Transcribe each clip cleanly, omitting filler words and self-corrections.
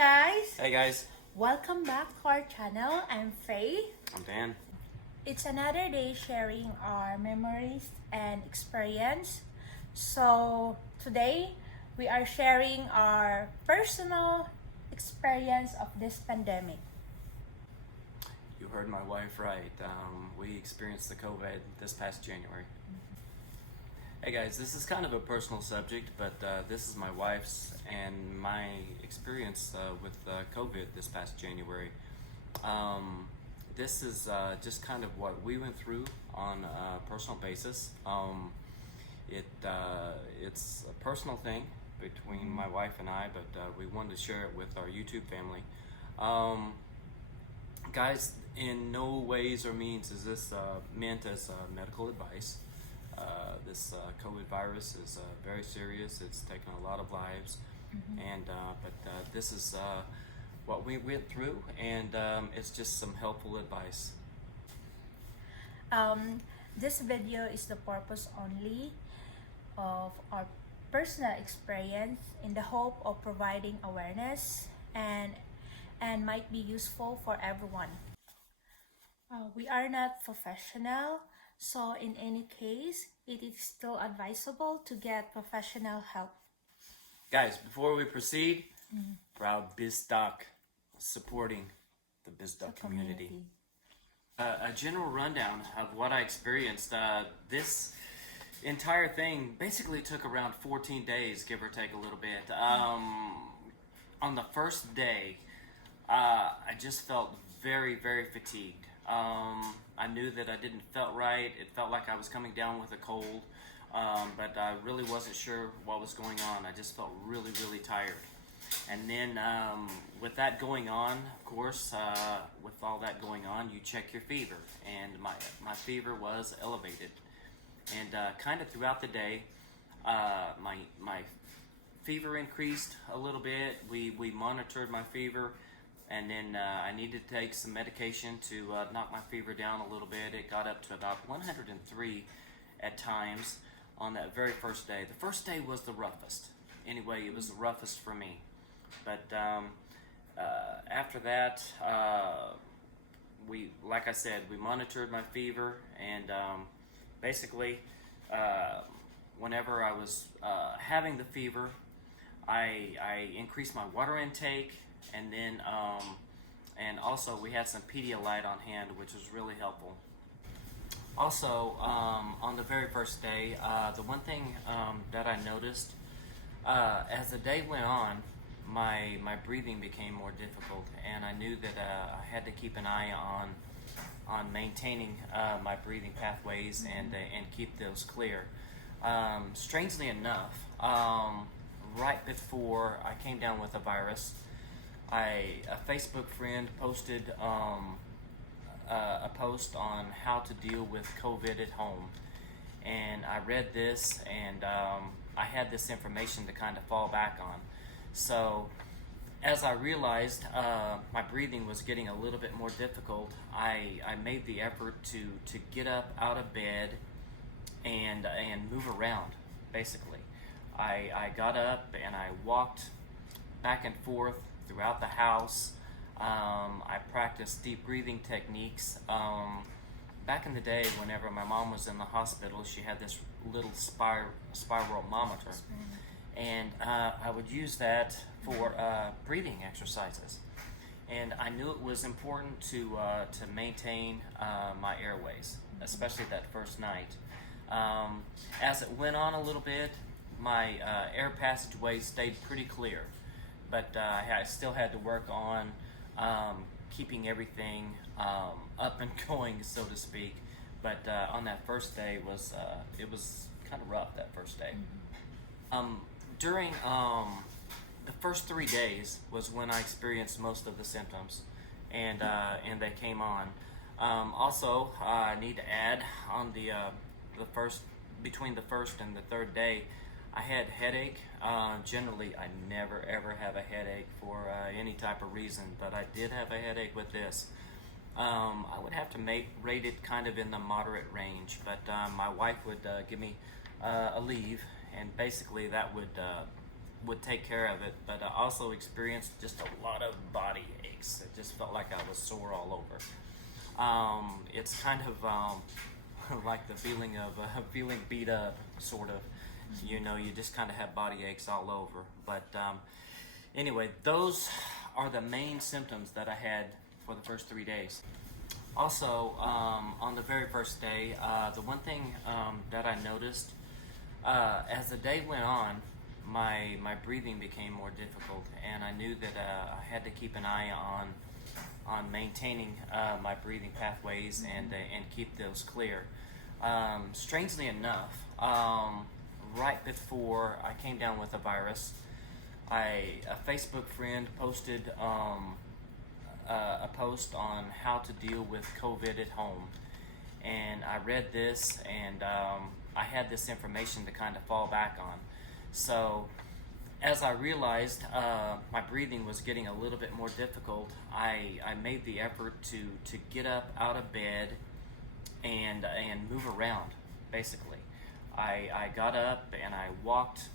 guys! Hey guys, Welcome back to our channel. I'm Faye. I'm Dan. It's another day sharing our memories and experience. So today we are sharing our personal experience of this pandemic. You heard my wife right. We experienced the COVID this past January. Hey guys, this is kind of a personal subject, but this is my wife's and my experience with COVID this past January. This is just kind of what we went through on a personal basis. It's a personal thing between my wife and I, but we wanted to share it with our YouTube family. Guys, in no ways or means is this meant as medical advice. This COVID virus is very serious. It's taken a lot of lives, and but this is what we went through, and it's just some helpful advice. This video is the purpose only of our personal experience in the hope of providing awareness and might be useful for everyone. We are not professional, so in any case, it is still advisable to get professional help. Guys, before we proceed, proud BizDoc supporting the BizDoc community. A general rundown of what I experienced. This entire thing basically took around 14 days, give or take a little bit. On the first day, I just felt very, very fatigued. I knew that I didn't felt right. It felt like I was coming down with a cold, but I really wasn't sure what was going on. I just felt really, really tired. And then with that going on, of course, with all that going on, you check your fever, and my fever was elevated. And kind of throughout the day, my fever increased a little bit. We monitored my fever. And then I needed to take some medication to knock my fever down a little bit. It got up to about 103 at times on that very first day. The first day was the roughest. Anyway, it was the roughest for me. But after that, like I said, we monitored my fever, and basically, whenever I was having the fever, I increased my water intake. And then, and also we had some Pedialyte on hand, which was really helpful. Also, on the very first day, the one thing that I noticed, as the day went on, my breathing became more difficult, and I knew that I had to keep an eye on maintaining my breathing pathways and keep those clear. Strangely enough, right before I came down with the virus, a Facebook friend posted a post on how to deal with COVID at home, and I read this, and I had this information to kind of fall back on. So as I realized my breathing was getting a little bit more difficult, I made the effort to get up out of bed and move around. Basically, I got up and I walked back and forth throughout the house. I practiced deep breathing techniques. Back in the day, whenever my mom was in the hospital, she had this little spirometer, and I would use that for breathing exercises. And I knew it was important to maintain my airways, especially that first night. As it went on a little bit, my air passageway stayed pretty clear. But I still had to work on keeping everything up and going, so to speak. But on that first day, it was kind of rough, that first day. During the first 3 days was when I experienced most of the symptoms, and they came on. Also, I need to add on between the first and the third day, I had headache. Generally, I never ever have a headache for any type of reason, but I did have a headache with this. I would have to rate it kind of in the moderate range, but my wife would give me a leave, and basically that would would take care of it, but I also experienced just a lot of body aches. It just felt like I was sore all over. It's kind of like the feeling of feeling beat up, sort of. You know, you just kind of have body aches all over. But anyway, those are the main symptoms that I had for the first 3 days. Also, on the very first day, the one thing that I noticed as the day went on, my breathing became more difficult, and I knew that I had to keep an eye on maintaining my breathing pathways and keep those clear. Strangely enough, right before I came down with the virus, a Facebook friend posted a post on how to deal with COVID at home, and I read this, and I had this information to kind of fall back on. So as I realized my breathing was getting a little bit more difficult, I made the effort to get up out of bed and move around, basically. I got up and I walked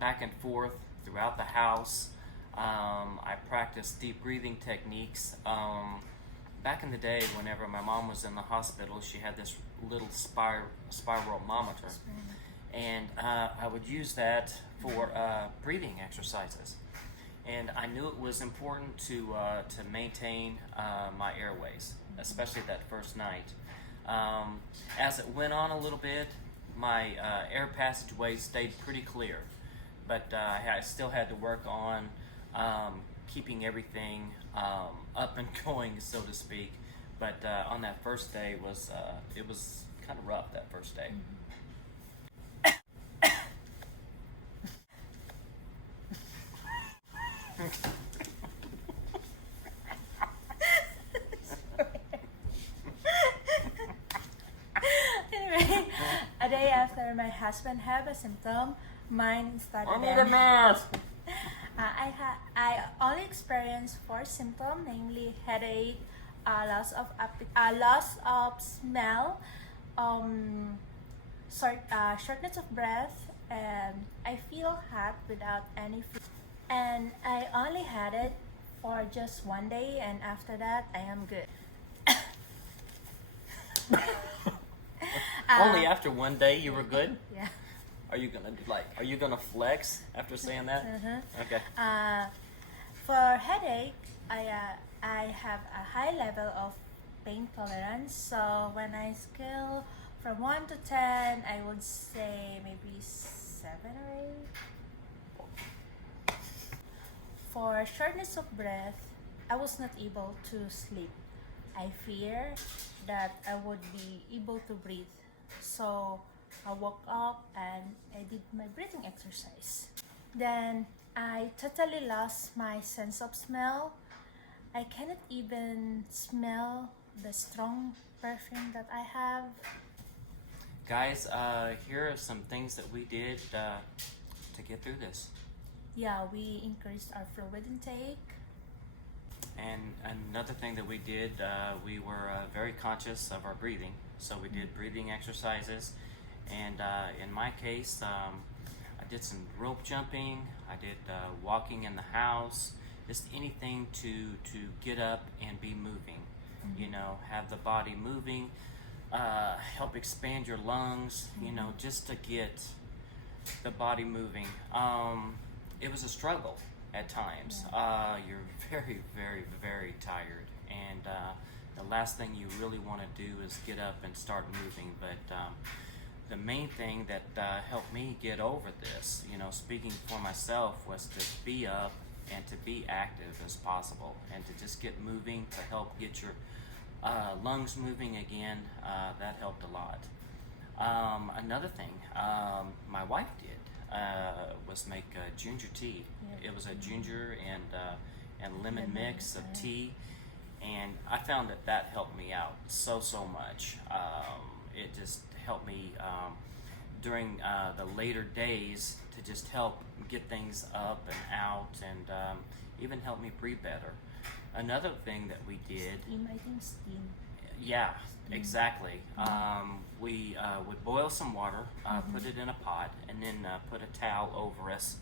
back and forth throughout the house. I practiced deep breathing techniques. Back in the day, whenever my mom was in the hospital, she had this little spirometer, and I would use that for breathing exercises. And I knew it was important to maintain my airways, especially that first night. As it went on a little bit, my air passageway stayed pretty clear, but I still had to work on keeping everything up and going, so to speak. But on that first day it was kind of rough, that first day. Anyway, a day after my husband had a symptom, mine started. I need a mask. I only experienced 4 symptoms, namely headache, loss of smell, shortness of breath, and I feel hot without any food. And I only had it for just 1 day, and after that, I am good. Only after 1 day you were good? Yeah. Are you gonna flex after saying that? Okay. For headache, I have a high level of pain tolerance. So when I scale from 1 to 10, I would say maybe 7 or 8. For shortness of breath, I was not able to sleep. I fear that I would be able to breathe. So I woke up and I did my breathing exercise. Then I totally lost my sense of smell. I cannot even smell the strong perfume that I have. Guys, here are some things that we did to get through this. Yeah, we increased our fluid intake. And another thing that we did, we were very conscious of our breathing. So we did breathing exercises. And in my case, I did some rope jumping. I did walking in the house. Just anything to get up and be moving. You know, have the body moving, help expand your lungs. You know, just to get the body moving. It was a struggle at times. You're very, very, very tired, and the last thing you really want to do is get up and start moving. But the main thing that helped me get over this, you know, speaking for myself, was to be up and to be active as possible, and to just get moving to help get your lungs moving again. That helped a lot. Another thing my wife did was make ginger tea. It was a ginger and lemon mix of tea, and I found that helped me out so much. It just helped me during the later days to just help get things up and out, and even help me breathe better. Another thing that we did, Steam, I think steam. yeah, exactly. We would boil some water, put it in a pot, and then put a towel over us,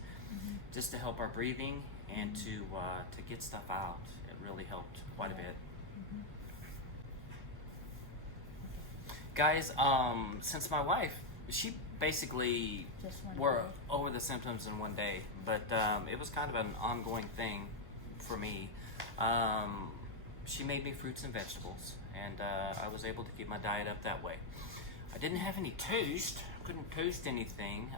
just to help our breathing and to get stuff out. It really helped quite a bit. Guys, since my wife, she basically Just one were day. over the symptoms in one day, but it was kind of an ongoing thing for me. She made me fruits and vegetables, and I was able to keep my diet up that way. I didn't have any toast, couldn't toast anything.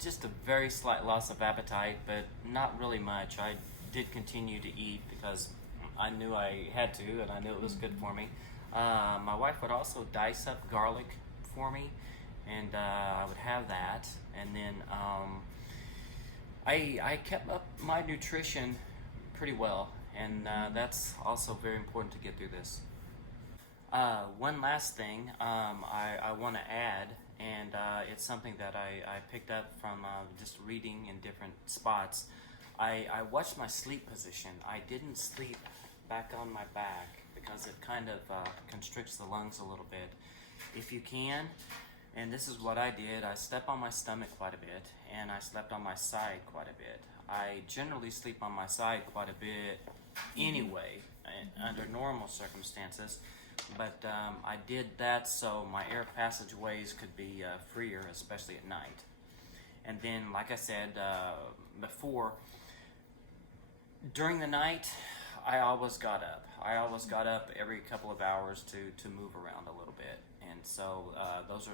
Just a very slight loss of appetite, but not really much. I did continue to eat because I knew I had to, and I knew it was good for me. My wife would also dice up garlic for me, and I would have that. And then I kept up my nutrition pretty well, and that's also very important to get through this. One last thing I want to add, and it's something that I picked up from just reading in different spots. I watched my sleep position. I didn't sleep back on my back because it kind of constricts the lungs a little bit. If you can, and this is what I did, I slept on my stomach quite a bit, and I slept on my side quite a bit. I generally sleep on my side quite a bit anyway, under normal circumstances, but I did that so my air passageways could be freer, especially at night. And then, like I said before, during the night, I always got up. I always got up every couple of hours to move around a little bit. And so that's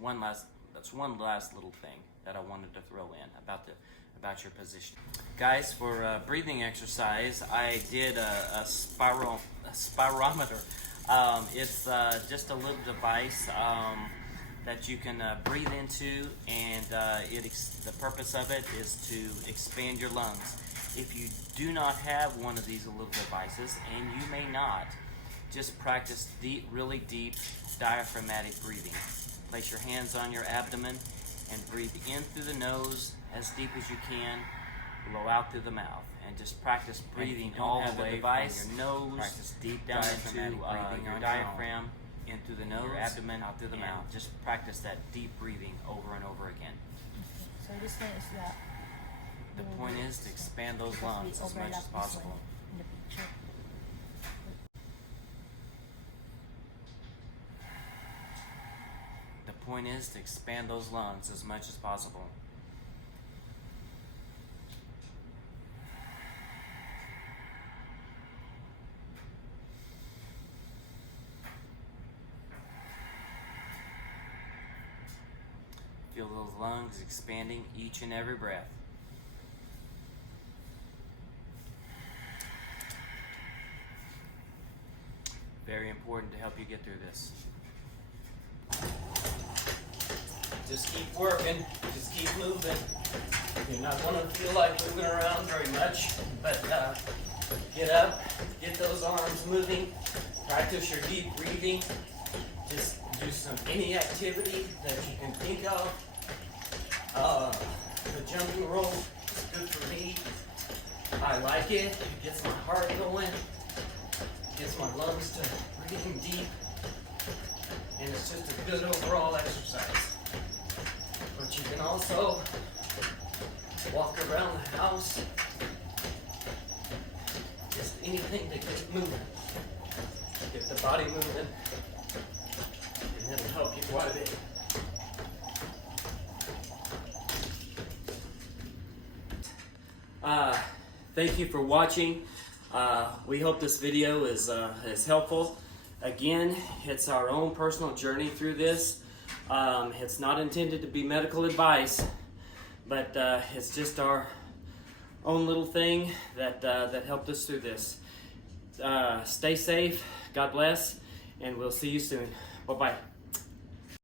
one last little thing that I wanted to throw in about your position. Guys, for breathing exercise, I did a spirometer. It's just a little device that you can breathe into, and the purpose of it is to expand your lungs. If you do not have one of these little devices, and you may not, just practice really deep diaphragmatic breathing. Place your hands on your abdomen and breathe in through the nose as deep as you can, blow out through the mouth, and just practice breathing all the way from your nose, practice deep down into your diaphragm, in through the nose, your abdomen, out through the mouth. Just practice that deep breathing over and over again. So this one is that. The point is to expand those lungs as much as possible. In the picture. The point is to expand those lungs as much as possible. Feel those lungs expanding each and every breath. Very important to help you get through this. Just keep working, just keep moving. You're not going to feel like moving around very much, but get up, get those arms moving, practice your deep breathing. Just do any activity that you can think of. The jumping rope is good for me. I like it. It gets my heart going. Gets my lungs to breathing deep, and it's just a good overall exercise. But you can also walk around the house, just anything to get moving, get the body moving, and that'll help you quite a bit. Thank you for watching. We hope this video is helpful. Again, it's our own personal journey through this. It's not intended to be medical advice, but it's just our own little thing that helped us through this. Stay safe, God bless, and we'll see you soon. Bye-bye.